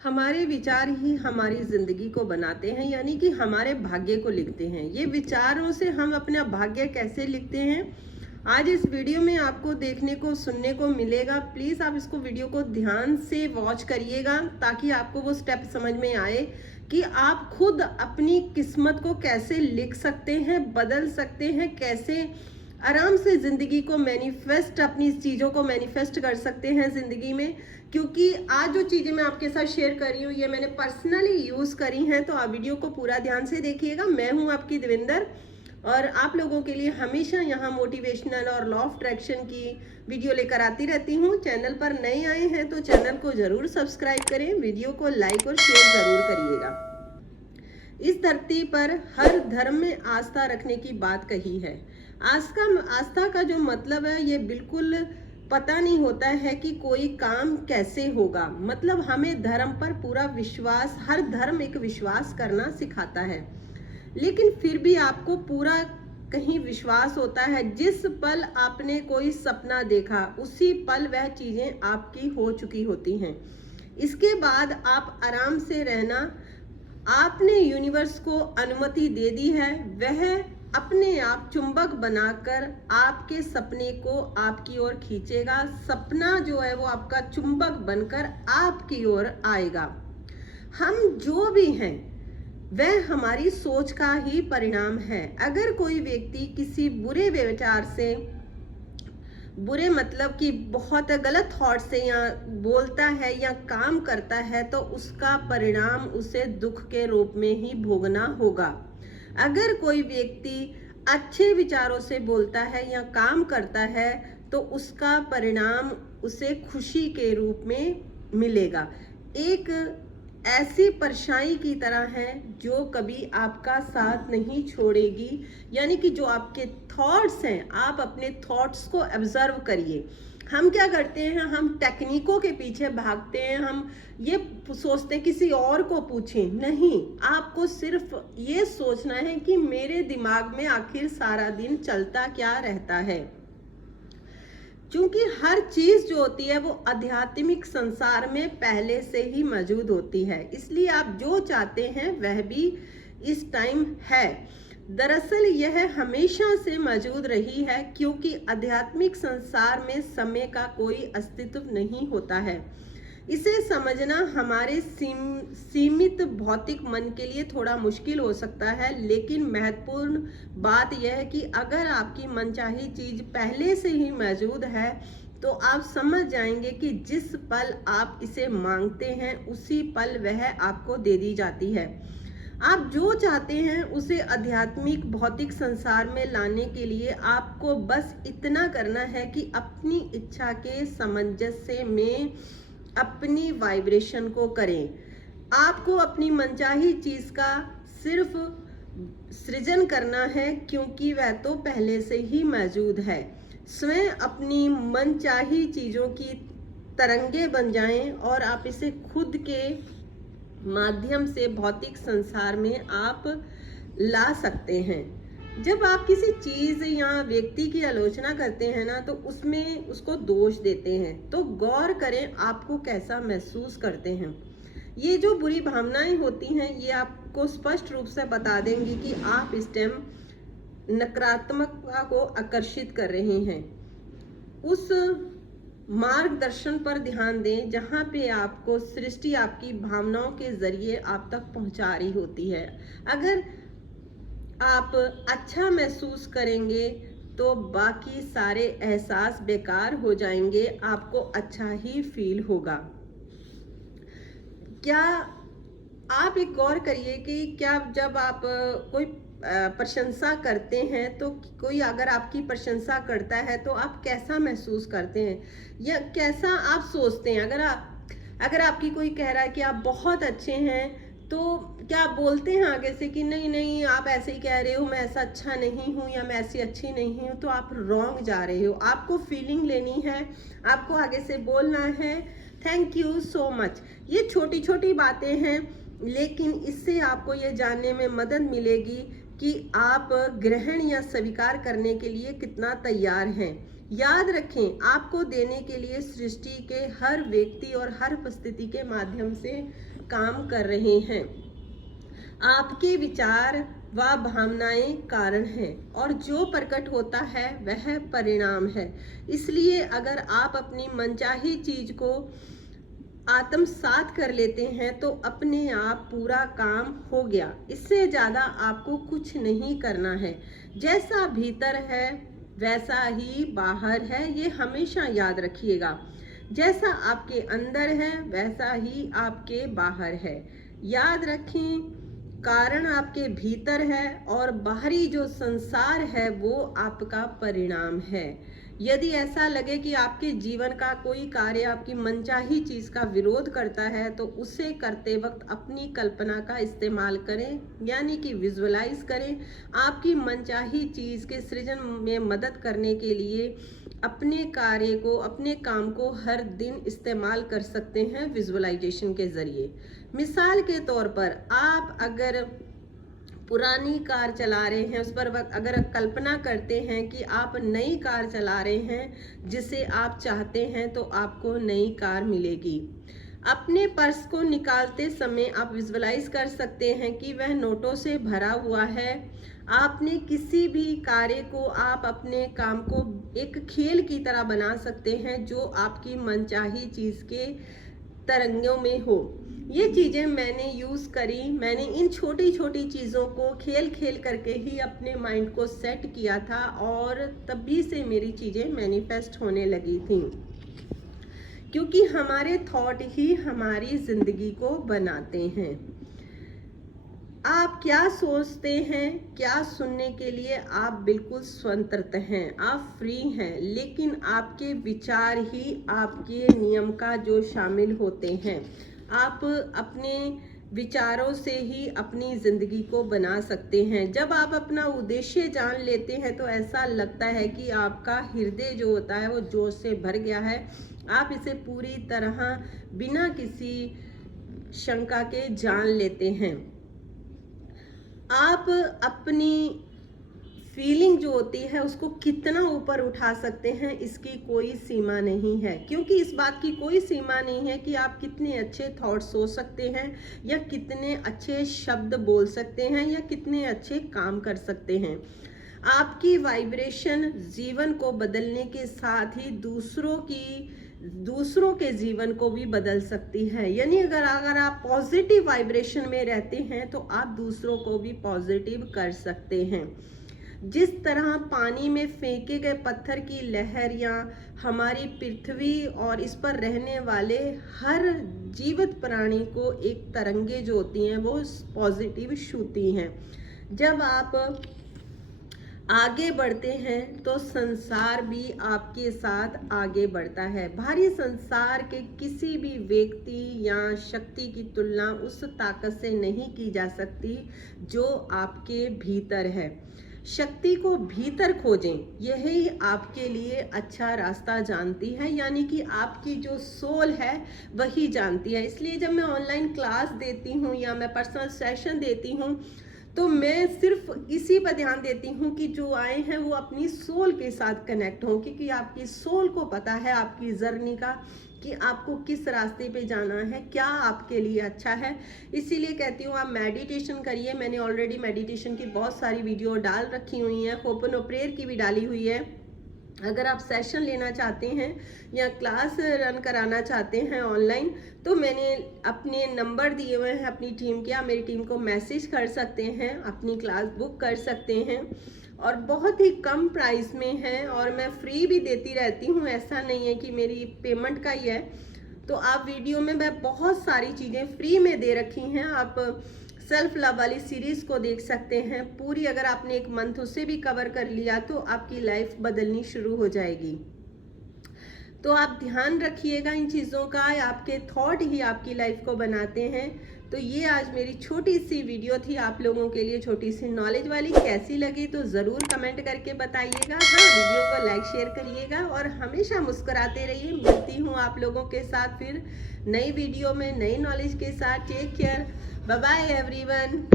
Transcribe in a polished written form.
हमारे विचार ही हमारी जिंदगी को बनाते हैं, यानी कि हमारे भाग्य को लिखते हैं। ये विचारों से हम अपना भाग्य कैसे लिखते हैं, आज इस वीडियो में आपको देखने को सुनने को मिलेगा। प्लीज आप इसको वीडियो को ध्यान से वॉच करिएगा ताकि आपको वो स्टेप समझ में आए कि आप खुद अपनी किस्मत को कैसे लिख सकते हैं, बदल सकते हैं, कैसे आराम से जिंदगी को मैनिफेस्ट, अपनी चीज़ों को मैनिफेस्ट कर सकते हैं जिंदगी में। क्योंकि आज जो चीज़ें मैं आपके साथ शेयर कर रही हूँ ये मैंने पर्सनली यूज़ करी हैं, तो आप वीडियो को पूरा ध्यान से देखिएगा। मैं हूँ आपकी देविंदर और आप लोगों के लिए हमेशा यहाँ मोटिवेशनल और लॉ ऑफ अट्रैक्शन की वीडियो लेकर आती रहती हूँ। चैनल पर नए आए हैं तो चैनल को ज़रूर सब्सक्राइब करें, वीडियो को लाइक और शेयर ज़रूर करिएगा। इस धरती पर हर धर्म में आस्था रखने की बात कही है। आस्था का जो मतलब है ये बिल्कुल पता नहीं होता है कि कोई काम कैसे होगा। मतलब हमें धर्म पर पूरा विश्वास, हर धर्म एक विश्वास करना सिखाता है, लेकिन फिर भी आपको पूरा कहीं विश्वास होता है। जिस पल आपने कोई सपना देखा उसी पल वह चीजें आपकी हो चुकी होती हैं। इसके बाद आप आराम से रहना, आपने यूनिवर्स को अनुमति दे दी है, वह अपने आप चुंबक बनाकर आपके सपने को आपकी ओर खींचेगा। सपना जो है वो आपका चुंबक बनकर आपकी ओर आएगा। हम जो भी हैं वह हमारी सोच का ही परिणाम है। अगर कोई व्यक्ति किसी बुरे विचार से, बुरे मतलब कि बहुत गलत थॉट से या बोलता है या काम करता है तो उसका परिणाम उसे दुख के रूप में ही भोगना होगा। अगर कोई व्यक्ति अच्छे विचारों से बोलता है या काम करता है तो उसका परिणाम उसे खुशी के रूप में मिलेगा। एक ऐसी परछाई की तरह है जो कभी आपका साथ नहीं छोड़ेगी। यानी कि जो आपके थॉट्स हैं, आप अपने थॉट्स को ऑब्जर्व करिए। हम क्या करते हैं, हम टेक्निकों के पीछे भागते हैं, हम ये सोचते हैं किसी और को पूछें। नहीं, आपको सिर्फ ये सोचना है कि मेरे दिमाग में आखिर सारा दिन चलता क्या रहता है। क्योंकि हर चीज जो होती है वो आध्यात्मिक संसार में पहले से ही मौजूद होती है, इसलिए आप जो चाहते हैं वह भी इस टाइम है। दरअसल यह हमेशा से मौजूद रही है, क्योंकि आध्यात्मिक संसार में समय का कोई अस्तित्व नहीं होता है। इसे समझना हमारे सीमित भौतिक मन के लिए थोड़ा मुश्किल हो सकता है, लेकिन महत्वपूर्ण बात यह है कि अगर आपकी मनचाही चीज पहले से ही मौजूद है तो आप समझ जाएंगे कि जिस पल आप इसे मांगते हैं उसी पल वह आपको दे दी जाती है। आप जो चाहते हैं उसे आध्यात्मिक भौतिक संसार में लाने के लिए आपको बस इतना करना है कि अपनी इच्छा के सामंजस्य में अपनी वाइब्रेशन को करें। आपको अपनी मनचाही चीज का सिर्फ सृजन करना है, क्योंकि वह तो पहले से ही मौजूद है। स्वयं अपनी मनचाही चीजों की तरंगे बन जाएं और आप इसे खुद के माध्यम से भौतिक संसार में आप ला सकते हैं। जब आप किसी चीज या व्यक्ति की आलोचना करते हैं ना तो उसमें उसको दोष देते हैं, तो गौर करें आपको कैसा महसूस करते हैं। ये जो बुरी भावनाएं होती हैं ये आपको स्पष्ट रूप से बता देंगी कि आप इस टाइम नकारात्मकता को आकर्षित कर रहे हैं। उस मार्गदर्शन पर ध्यान दें जहां पे आपको सृष्टि आपकी भावनाओं के जरिए आप तक पहुंचा रही होती है। अगर आप अच्छा महसूस करेंगे तो बाकी सारे एहसास बेकार हो जाएंगे, आपको अच्छा ही फील होगा। क्या आप एक गौर करिए कि क्या जब आप कोई प्रशंसा करते हैं तो कोई अगर आपकी प्रशंसा करता है तो आप कैसा महसूस करते हैं या कैसा आप सोचते हैं। अगर आपकी कोई कह रहा है कि आप बहुत अच्छे हैं तो क्या आप बोलते हैं आगे से कि नहीं नहीं आप ऐसे ही कह रहे हो, मैं ऐसा अच्छा नहीं हूँ या मैं ऐसी अच्छी नहीं हूँ, तो आप रॉन्ग जा रहे हो। आपको फीलिंग लेनी है, आपको आगे से बोलना है थैंक यू सो मच। ये छोटी छोटी बातें हैं, लेकिन इससे आपको ये जानने में मदद मिलेगी कि आप ग्रहण या स्वीकार करने के लिए कितना तैयार हैं। याद रखें, आपको देने के लिए सृष्टि के हर व्यक्ति और हर परिस्थिति के माध्यम से काम कर रहे हैं। आपके विचार व भावनाएं कारण हैं और जो प्रकट होता है वह परिणाम है। इसलिए अगर आप अपनी मनचाही चीज को आत्मसात कर लेते हैं तो अपने आप पूरा काम हो गया। इससे ज्यादा आपको कुछ नहीं करना है। जैसा भीतर है वैसा ही बाहर है, ये हमेशा याद रखिएगा। जैसा आपके अंदर है वैसा ही आपके बाहर है। याद रखें, कारण आपके भीतर है और बाहरी जो संसार है वो आपका परिणाम है। यदि ऐसा लगे कि आपके जीवन का कोई कार्य आपकी मनचाही चीज का विरोध करता है तो उसे करते वक्त अपनी कल्पना का इस्तेमाल करें, यानी कि विजुअलाइज करें। आपकी मनचाही चीज के सृजन में मदद करने के लिए अपने कार्य को, अपने काम को हर दिन इस्तेमाल कर सकते हैं विजुअलाइजेशन के जरिए। मिसाल के तौर पर आप अगर पुरानी कार चला रहे हैं, उस पर अगर कल्पना करते हैं कि आप नई कार चला रहे हैं जिसे आप चाहते हैं तो आपको नई कार मिलेगी। अपने पर्स को निकालते समय आप विजुअलाइज कर सकते हैं कि वह नोटों से भरा हुआ है। आपने किसी भी कार्य को, आप अपने काम को एक खेल की तरह बना सकते हैं जो आपकी मनचाही चीज के तरंगों में हो। ये चीजें मैंने यूज करी। मैंने इन छोटी छोटी चीजों को खेल खेल करके ही अपने माइंड को सेट किया था और तभी से मेरी चीजें मैनिफेस्ट होने लगी थी, क्योंकि हमारे थॉट ही हमारी जिंदगी को बनाते हैं। आप क्या सोचते हैं, क्या सुनने के लिए आप बिल्कुल स्वतंत्र हैं, आप फ्री हैं, लेकिन आपके विचार ही आपके नियम का जो शामिल होते हैं। आप अपने विचारों से ही अपनी जिंदगी को बना सकते हैं। जब आप अपना उद्देश्य जान लेते हैं तो ऐसा लगता है कि आपका हृदय जो होता है वो जोश से भर गया है। आप इसे पूरी तरह बिना किसी शंका के जान लेते हैं। आप अपनी फीलिंग जो होती है उसको कितना ऊपर उठा सकते हैं, इसकी कोई सीमा नहीं है, क्योंकि इस बात की कोई सीमा नहीं है कि आप कितने अच्छे थॉट सोच सकते हैं या कितने अच्छे शब्द बोल सकते हैं या कितने अच्छे काम कर सकते हैं। आपकी वाइब्रेशन जीवन को बदलने के साथ ही दूसरों के जीवन को भी बदल सकती है। यानी अगर आप पॉजिटिव वाइब्रेशन में रहते हैं तो आप दूसरों को भी पॉजिटिव कर सकते हैं। जिस तरह पानी में फेंके गए पत्थर की लहर या हमारी पृथ्वी और इस पर रहने वाले हर जीवित प्राणी को एक तरंगे जो होती हैं वो पॉजिटिव छूती हैं। जब आप आगे बढ़ते हैं तो संसार भी आपके साथ आगे बढ़ता है। बाहरी संसार के किसी भी व्यक्ति या शक्ति की तुलना उस ताकत से नहीं की जा सकती जो आपके भीतर है। शक्ति को भीतर खोजें, यही आपके लिए अच्छा रास्ता जानती है, यानी कि आपकी जो सोल है वही जानती है। इसलिए जब मैं ऑनलाइन क्लास देती हूँ या मैं पर्सनल सेशन देती हूँ तो मैं सिर्फ इसी पर ध्यान देती हूँ कि जो आए हैं वो अपनी सोल के साथ कनेक्ट हों, क्योंकि आपकी सोल को पता है आपकी जर्नी का कि आपको किस रास्ते पे जाना है, क्या आपके लिए अच्छा है। इसीलिए कहती हूँ आप मेडिटेशन करिए। मैंने ऑलरेडी मेडिटेशन की बहुत सारी वीडियो डाल रखी हुई हैं, होपन प्रेयर की भी डाली हुई है। अगर आप सेशन लेना चाहते हैं या क्लास रन कराना चाहते हैं ऑनलाइन तो मैंने अपने नंबर दिए हुए हैं अपनी टीम के। आप मेरी टीम को मैसेज कर सकते हैं, अपनी क्लास बुक कर सकते हैं और बहुत ही कम प्राइस में है और मैं फ्री भी देती रहती हूँ। ऐसा नहीं है कि मेरी पेमेंट का ही है। तो आप वीडियो में मैं बहुत सारी चीज़ें फ्री में दे रखी हैं। आप सेल्फ लव वाली सीरीज को देख सकते हैं पूरी। अगर आपने एक मंथ उसे भी कवर कर लिया तो आपकी लाइफ बदलनी शुरू हो जाएगी। तो आप ध्यान रखिएगा इन चीज़ों का। आपके थॉट ही आपकी लाइफ को बनाते हैं। तो ये आज मेरी छोटी सी वीडियो थी आप लोगों के लिए, छोटी सी नॉलेज वाली। कैसी लगी तो ज़रूर कमेंट करके बताइएगा। हाँ, वीडियो को लाइक शेयर करिएगा और हमेशा मुस्कुराते रहिए। मिलती हूँ आप लोगों के साथ फिर नई वीडियो में नई नॉलेज के साथ। Take care, bye bye everyone.